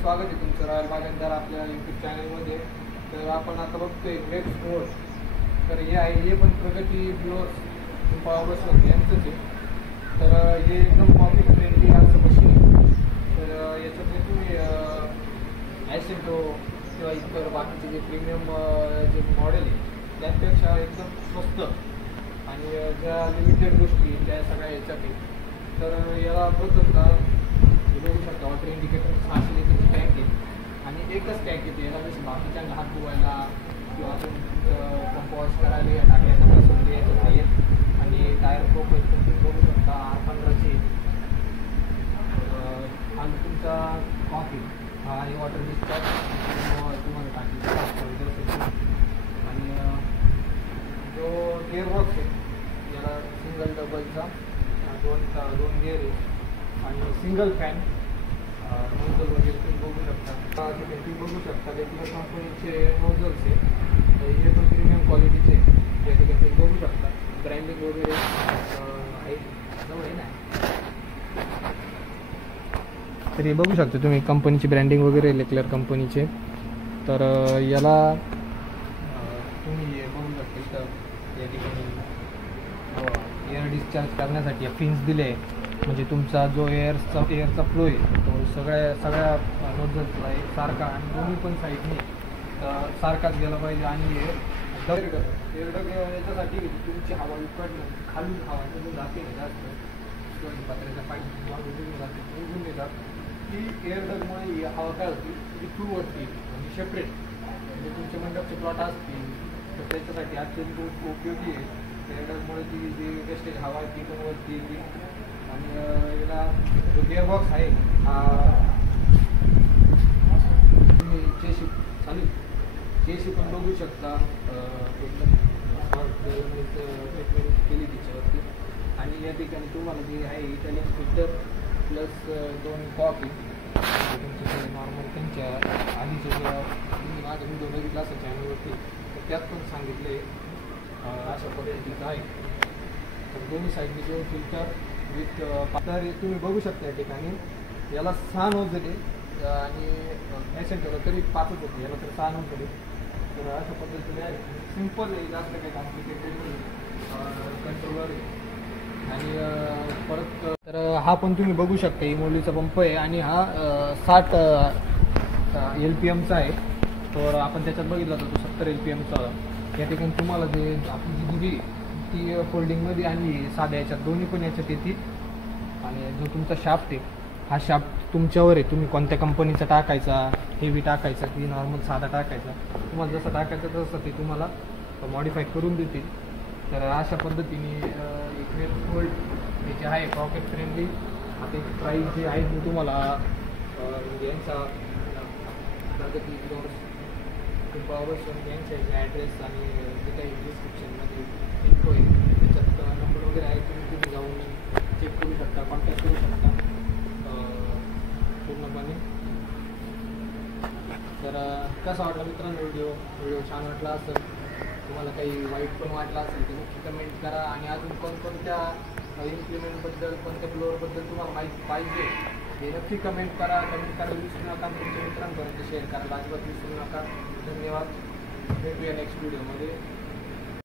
स्वागत आहे तुमचं रॉयल बागायतदार आपल्या यूट्यूब चॅनलमध्ये. तर आपण आता बघतोय ग्रेट स्टोअर. तर हे आहे, हे पण प्रगती ब्लोअर्स पावर यांचंच आहे. तर हे एकदम कॉपी फ्रेंडली असं मशीन. तर याच्यातले तुम्ही ॲसेंटो किंवा इतर बाकीचे जे प्रीमियम जे मॉडेल आहे त्यापेक्षा एकदम स्वस्त आणि ज्या लिमिटेड गोष्टी त्या सगळ्या याच्यात आहे. तर याला बघता बघू शकता वॉटर इंडिकेटर 600 लिटरची टँक आहे आणि एकच टँक येते. याला जसं बाकीच्या हात धुवायला किंवा आपण पंप वॉश करायला या टाकायला बसून याच्यात नाही आहेत. आणि टायर प्रोफाईल पण तुम्ही बघू शकता 15चे. आणि तुमचा कॉफी हा आणि वॉटर डिस्चार्ज तुम्हाला टाकी. आणि जो गिअरबॉक्स आहे याला सिंगल डबलचा दोन गिअर आहे आणि सिंगल फॅन नोझल वगैरे तुम्ही बघू शकता. तुम्ही बघू शकता रेग्युलर कंपनीचे नोझल्स आहे. हे पण प्रीमियम क्वालिटीचे या ठिकाणी तुम्ही बघू शकता. ब्रँडिंग वगैरे आहे जवळ ना. तर हे बघू शकता तुम्ही कंपनीची ब्रँडिंग वगैरे लेक्लर कंपनीचे. तर याला तुम्ही बघू शकता इथं या ठिकाणी एअर डिस्चार्ज करण्यासाठी फिन्स दिले आहे. म्हणजे तुमचा जो एअरचा फ्लो आहे तो सगळ्या नोझल्सला एक सारखा आणि दोन्ही पण साईडने सारखाच गेला पाहिजे. आणि एअरडग याच्यासाठी तुमची हवा इकडनं खालून हवा निघून जाते ना जास्त पत्र्याच्या पाईप निघून जाते निघून येतात की एअरडगमुळे हवा काय होती ती टूवरती म्हणजे सेपरेट म्हणजे तुमचे मंडपचे प्लॉट असतील तर त्याच्यासाठी अत्यंत उपयोगी आहे. एअरडगमुळे ती जी वेस्टेज हवा आहे ती पण वरती येते. आणि याला जो गिअरबॉक्स आहे हा तुम्ही चेशी पण बघू शकता. एकदम ट्रीटमेंट केली त्याच्यावरती. आणि या ठिकाणी तुम्हाला जे आहे इटालियन फिल्टर प्लस 2 कॉफी तुमचे नॉर्मल त्यांच्या आधीचे जेव्हा तुम्ही माझा व्हिडिओ बघितला असेल चॅनलवरती तर त्यात पण सांगितले अशा पद्धतीचं आहे. तर दोन्ही साईडने जो फिल्टर विथ तर तुम्ही बघू शकता या ठिकाणी याला 6 नोझल आहे आणि ॲसेंटला तरी 5च होते. याला तर 6 नोझल आहे. तर अशा पद्धतीने आहे. सिम्पल आहे, जास्त काही कॉम्प्लिकेटेड नाही. कंट्रोलर आहे. आणि परत तर हा पण तुम्ही बघू शकता इमोलीचा पंप आहे आणि हा 60 LPMचा आहे. तर आपण त्याच्यात बघितला होता तो 70 LPMचा. या ठिकाणी तुम्हाला जे आपली जी दुरी ती फोल्डिंगमध्ये आणि साध्या याच्यात दोन्ही पण याच्यात येतील. आणि जो तुमचा शाफ्ट आहे हा शाफ्ट तुमच्यावर आहे. तुम्ही कोणत्या कंपनीचा टाकायचा, हेवी टाकायचा की नॉर्मल साधा टाकायचा, तुम्हाला जसं टाकायचं तसं ते तुम्हाला मॉडिफाय करून देतील. तर अशा पद्धतीने एक फोल्ड जे आहे पॉकेट फ्रेंडली. आता एक प्राईस जे आहे मी तुम्हाला म्हणजे यांचा प्रगती ब्लोअर्स यांचा ॲड्रेस आणि जे काही डिस्क्रिप्शनमध्ये इन्फो आहे त्याच्यात नंबर वगैरे आहे. तुम्ही जाऊन चेक करू शकता, कॉन्टॅक्ट करू शकता पूर्णपणे. तर कसा वाटला मित्रांनो व्हिडिओ छान वाटला असेल, तुम्हाला काही वाईट पण वाटला असेल तर नक्की कमेंट करा. आणि अजून कोणकोणत्या इम्प्लिमेंटबद्दल कोणत्या ब्लोअरबद्दल तुम्हाला माहिती पाहिजे हे नक्की कमेंट करा. कमेंट करायला विसरू नका. तुमच्या मित्रांपर्यंत शेअर करायला अजिबात विसरू नका. धन्यवाद. भेटूया नेक्स्ट व्हिडिओमध्ये.